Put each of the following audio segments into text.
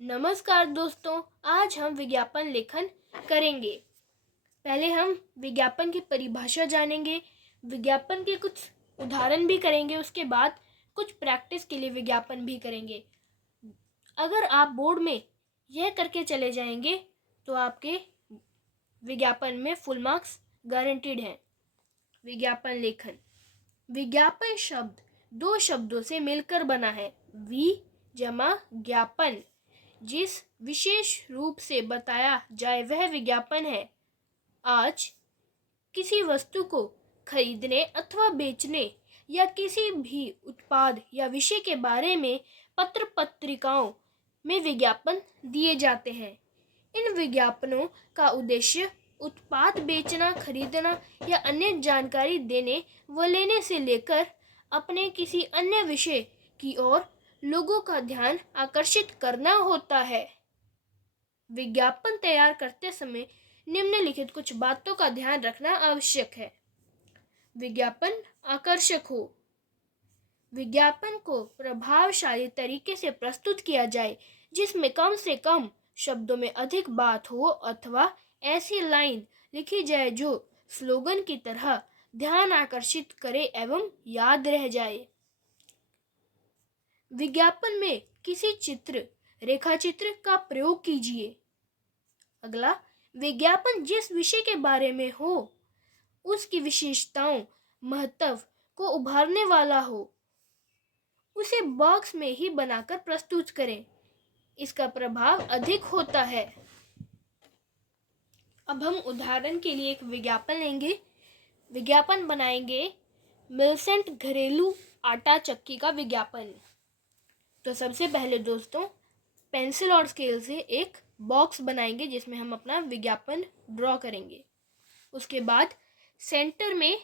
नमस्कार दोस्तों, आज हम विज्ञापन लेखन करेंगे। पहले हम विज्ञापन की परिभाषा जानेंगे, विज्ञापन के कुछ उदाहरण भी करेंगे, उसके बाद कुछ प्रैक्टिस के लिए विज्ञापन भी करेंगे। अगर आप बोर्ड में यह करके चले जाएंगे तो आपके विज्ञापन में फुल मार्क्स गारंटीड हैं। विज्ञापन लेखन। विज्ञापन शब्द दो शब्दों से मिलकर बना है, वि जमा ज्ञापन। जिस विशेष रूप से बताया जाए वह विज्ञापन है। आज किसी वस्तु को खरीदने अथवा बेचने या किसी भी उत्पाद या विषय के बारे में पत्र पत्रिकाओं में विज्ञापन दिए जाते हैं। इन विज्ञापनों का उद्देश्य उत्पाद बेचना, खरीदना या अन्य जानकारी देने व लेने से लेकर अपने किसी अन्य विषय की ओर लोगों का ध्यान आकर्षित करना होता है। विज्ञापन तैयार करते समय निम्नलिखित कुछ बातों का ध्यान रखना आवश्यक है। विज्ञापन आकर्षक हो। विज्ञापन को प्रभावशाली तरीके से प्रस्तुत किया जाए जिसमें कम से कम शब्दों में अधिक बात हो अथवा ऐसी लाइन लिखी जाए जो स्लोगन की तरह ध्यान आकर्षित करे एवं याद रह जाए। विज्ञापन में किसी चित्र, रेखाचित्र का प्रयोग कीजिए। अगला, विज्ञापन जिस विषय के बारे में हो उसकी विशेषताओं, महत्व को उभारने वाला हो, उसे बॉक्स में ही बनाकर प्रस्तुत करें, इसका प्रभाव अधिक होता है। अब हम उदाहरण के लिए एक विज्ञापन लेंगे। विज्ञापन बनाएंगे मिल्सेंट घरेलू आटा चक्की का विज्ञापन। तो सबसे पहले दोस्तों, पेंसिल और स्केल से एक बॉक्स बनाएंगे जिसमें हम अपना विज्ञापन ड्रॉ करेंगे। उसके बाद सेंटर में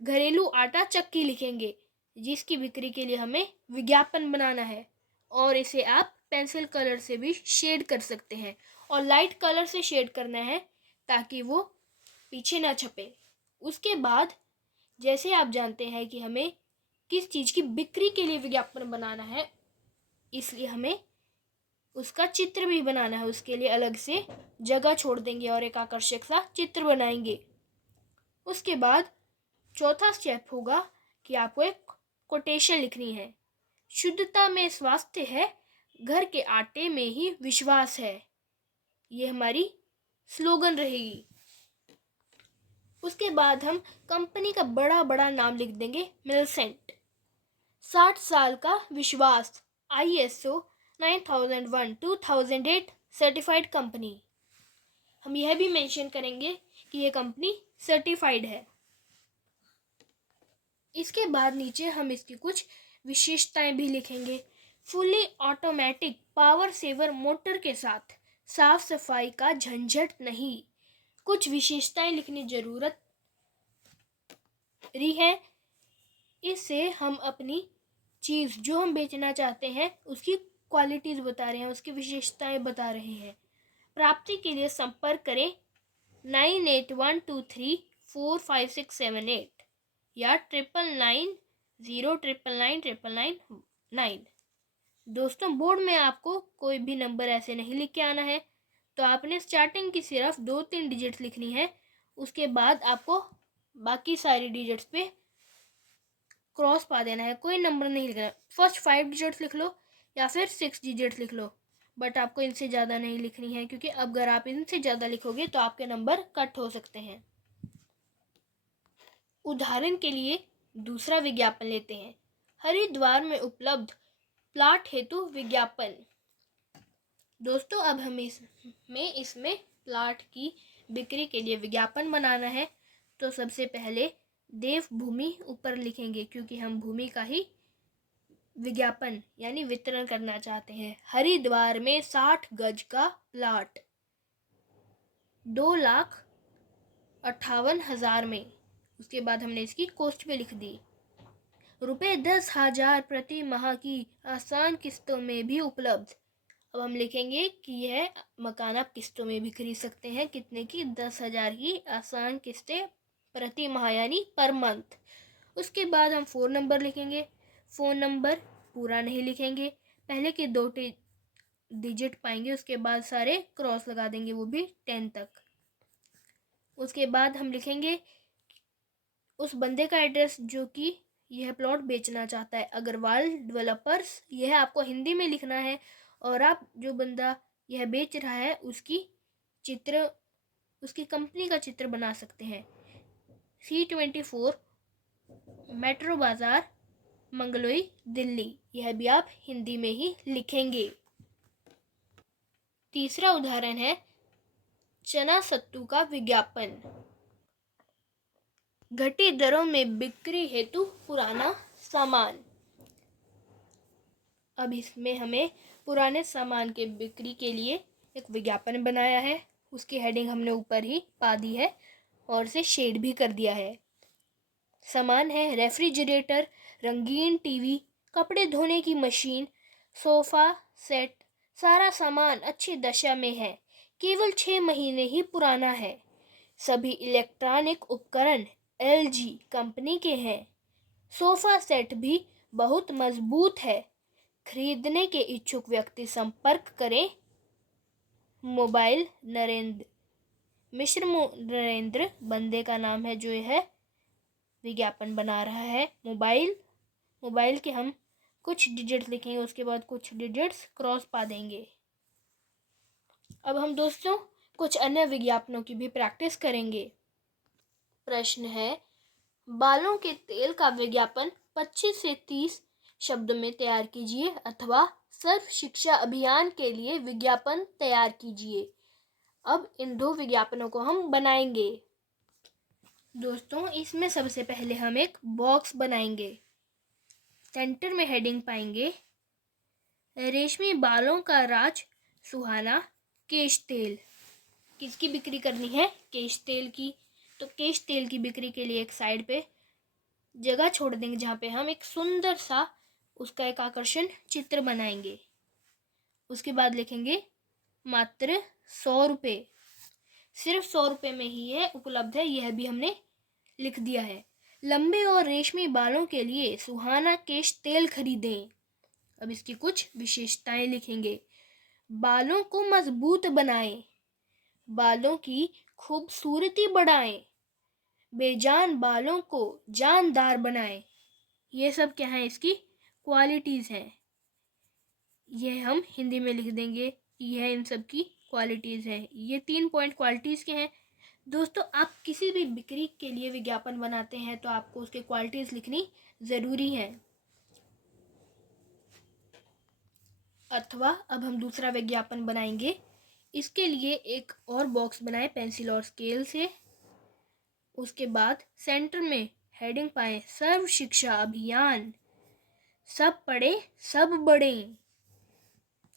घरेलू आटा चक्की लिखेंगे जिसकी बिक्री के लिए हमें विज्ञापन बनाना है, और इसे आप पेंसिल कलर से भी शेड कर सकते हैं और लाइट कलर से शेड करना है ताकि वो पीछे ना छपे। उसके बाद जैसे आप जानते हैं कि हमें किस चीज़ की बिक्री के लिए विज्ञापन बनाना है, इसलिए हमें उसका चित्र भी बनाना है। उसके लिए अलग से जगह छोड़ देंगे और एक आकर्षक सा चित्र बनाएंगे। उसके बाद चौथा स्टेप होगा कि आपको एक कोटेशन लिखनी है। शुद्धता में स्वास्थ्य है, घर के आटे में ही विश्वास है, ये हमारी स्लोगन रहेगी। उसके बाद हम कंपनी का बड़ा बड़ा नाम लिख देंगे, मिल्सेंट। 60 साल का विश्वास, ISO 9001-2008 सर्टिफाइड कंपनी। हम यह भी मेंशन करेंगे कि यह कंपनी सर्टिफाइड है। इसके बाद नीचे हम इसकी कुछ विशेषताएं भी लिखेंगे। Fully automatic power saver motor के साथ साफ सफाई का झंझट नहीं। कुछ विशेषताएं लिखने जरूरत रही है। इससे हम अपनी चीज़ जो हम बेचना चाहते हैं उसकी क्वालिटीज़ बता रहे हैं, उसकी विशेषताएं बता रहे हैं। प्राप्ति के लिए संपर्क करें 9812345678 या 9990999999। दोस्तों, बोर्ड में आपको कोई भी नंबर ऐसे नहीं लिख के आना है, तो आपने स्टार्टिंग की सिर्फ 2-3 डिजिट्स लिखनी है। उसके बाद आपको बाकी सारी डिजिट्स पे क्रॉस पा देना है, कोई नंबर नहीं लिखना है। फर्स्ट 5 डिजिट्स लिख लो या फिर 6 डिजिट्स लिख लो, बट आपको इनसे ज़्यादा नहीं लिखनी है क्योंकि अगर आप इनसे ज़्यादा लिखोगे तो आपके नंबर कट हो सकते हैं। उदाहरण के लिए दूसरा विज्ञापन लेते हैं। हरिद्वार में उपलब्ध प्लाट हेतु विज्ञापन। दोस्तों, अब हमें इसमें प्लाट की बिक्री के लिए विज्ञापन बनाना है। तो सबसे पहले देवभूमि ऊपर लिखेंगे क्योंकि हम भूमि का ही विज्ञापन यानी वितरण करना चाहते हैं। हरिद्वार में 60 गज का प्लाट 2,58,000 में। उसके बाद हमने इसकी कॉस्ट पे लिख दी। ₹10,000 प्रति माह की आसान किस्तों में भी उपलब्ध। अब हम लिखेंगे कि यह मकान आप किस्तों में भी खरीद सकते हैं। कितने की? 10,000 की आसान किस्तें प्रति माह यानी पर मंथ। उसके बाद हम फ़ोन नंबर लिखेंगे। फ़ोन नंबर पूरा नहीं लिखेंगे, पहले के 2 डिजिट पाएंगे, उसके बाद सारे क्रॉस लगा देंगे, वो भी 10 तक। उसके बाद हम लिखेंगे उस बंदे का एड्रेस जो कि यह प्लॉट बेचना चाहता है, अग्रवाल डेवलपर्स, यह आपको हिंदी में लिखना है। और आप जो बंदा यह बेच रहा है उसकी कंपनी का चित्र बना सकते हैं। C24 मेट्रो बाजार, मंगलोई, दिल्ली, यह भी आप हिंदी में ही लिखेंगे। तीसरा उदाहरण है चना सत्तू का विज्ञापन। घटी दरों में बिक्री हेतु पुराना सामान। अब इसमें हमें पुराने सामान के बिक्री के लिए एक विज्ञापन बनाया है। उसकी हेडिंग हमने ऊपर ही पा दी है और इसे शेड भी कर दिया है। सामान है रेफ्रिजरेटर, रंगीन टीवी, कपड़े धोने की मशीन, सोफा सेट। सारा सामान अच्छी दशा में है, केवल 6 महीने ही पुराना है। सभी इलेक्ट्रॉनिक उपकरण LG कंपनी के हैं। सोफा सेट भी बहुत मजबूत है। खरीदने के इच्छुक व्यक्ति संपर्क करें। मोबाइल नरेंद्र बंदे का नाम है जो यह विज्ञापन बना रहा है। मोबाइल के हम कुछ डिजिट्स लिखेंगे, उसके बाद कुछ डिजिट्स क्रॉस पा देंगे। अब हम दोस्तों कुछ अन्य विज्ञापनों की भी प्रैक्टिस करेंगे। प्रश्न है, बालों के तेल का विज्ञापन 25 से 30 शब्द में तैयार कीजिए अथवा सर्व शिक्षा अभियान के लिए विज्ञापन तैयार कीजिए। अब इन 2 विज्ञापनों को हम बनाएंगे। दोस्तों इसमें सबसे पहले हम एक बॉक्स बनाएंगे। सेंटर में हेडिंग पाएंगे रेशमी बालों का राज सुहाना केश तेल। किसकी बिक्री करनी है? केश तेल की। तो केश तेल की बिक्री के लिए एक साइड पे जगह छोड़ देंगे जहाँ पे हम एक सुंदर सा उसका एक आकर्षण चित्र बनाएंगे। उसके बाद लिखेंगे मात्र 100 रुपये, सिर्फ 100 रुपये में ही यह उपलब्ध है, यह भी हमने लिख दिया है। लंबे और रेशमी बालों के लिए सुहाना केश तेल खरीदें। अब इसकी कुछ विशेषताएं लिखेंगे। बालों को मजबूत बनाएं, बालों की खूबसूरती बढ़ाएं, बेजान बालों को जानदार बनाएं। ये सब क्या है? इसकी क्वालिटीज़ हैं। यह हम हिंदी में लिख देंगे, यह इन सब की क्वालिटीज़ हैं। ये 3 पॉइंट क्वालिटीज़ के हैं। दोस्तों आप किसी भी बिक्री के लिए विज्ञापन बनाते हैं तो आपको उसके क्वालिटीज़ लिखनी ज़रूरी है। अथवा अब हम दूसरा विज्ञापन बनाएंगे। इसके लिए एक और बॉक्स बनाएं पेंसिल और स्केल से। उसके बाद सेंटर में हेडिंग पाएं सर्व शिक्षा अभियान, सब पढ़े सब बढ़े।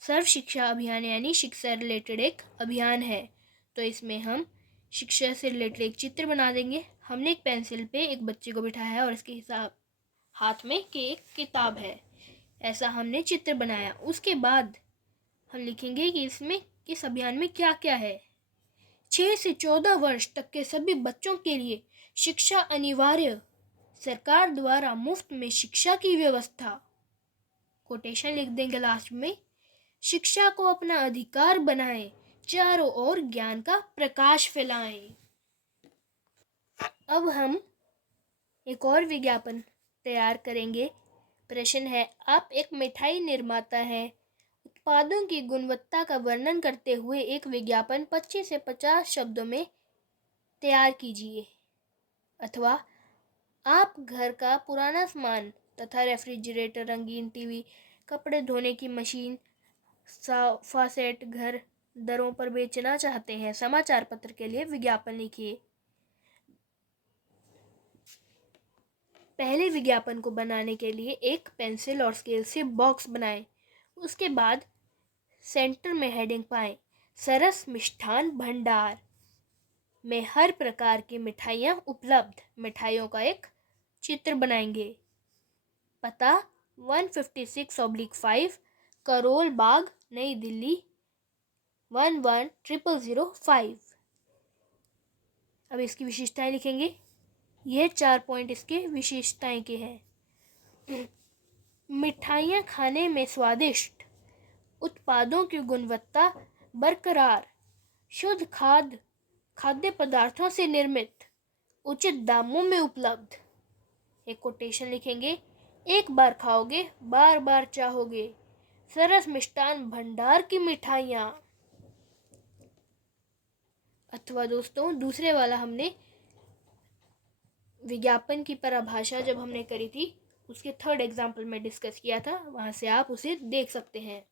सर्व शिक्षा अभियान यानी शिक्षा रिलेटेड एक अभियान है, तो इसमें हम शिक्षा से रिलेटेड एक चित्र बना देंगे। हमने एक पेंसिल पे एक बच्चे को बिठाया है और इसके हिसाब हाथ में कि एक किताब है, ऐसा हमने चित्र बनाया। उसके बाद हम लिखेंगे कि इस अभियान में क्या क्या है। 6 से 14 वर्ष तक के सभी बच्चों के लिए शिक्षा अनिवार्य, सरकार द्वारा मुफ्त में शिक्षा की व्यवस्था। कोटेशन लिख देंगे लास्ट में। शिक्षा को अपना अधिकार बनाएं, चारों ओर ज्ञान का प्रकाश फैलाएं। अब हम एक और विज्ञापन तैयार करेंगे। प्रश्न है, आप एक मिठाई निर्माता हैं। उत्पादों की गुणवत्ता का वर्णन करते हुए एक विज्ञापन 25 से 50 शब्दों में तैयार कीजिए। अथवा आप घर का पुराना सामान तथा रेफ्रिजरेटर, रंगीन टीवी, कपड़े धोने की मशीन, सोफा सेट घर दरों पर बेचना चाहते हैं। समाचार पत्र के लिए विज्ञापन लिखिए। पहले विज्ञापन को बनाने के लिए एक पेंसिल और स्केल से बॉक्स बनाएं। उसके बाद सेंटर में हेडिंग पाएं सरस मिष्ठान भंडार में हर प्रकार की मिठाइयाँ उपलब्ध। मिठाइयों का एक चित्र बनाएंगे। पता 156/5 करोल बाग, नई दिल्ली 110005। अब इसकी विशेषताएं लिखेंगे। यह 4 पॉइंट इसके विशेषताएं के हैं। मिठाइयाँ खाने में स्वादिष्ट, उत्पादों की गुणवत्ता बरकरार, शुद्ध खाद्य पदार्थों से निर्मित, उचित दामों में उपलब्ध। एक कोटेशन लिखेंगे, एक बार खाओगे बार बार चाहोगे, सरस मिष्ठान भंडार की मिठाइयाँ। अथवा दोस्तों दूसरे वाला हमने विज्ञापन की परिभाषा जब हमने करी थी उसके थर्ड एग्जाम्पल में डिस्कस किया था, वहाँ से आप उसे देख सकते हैं।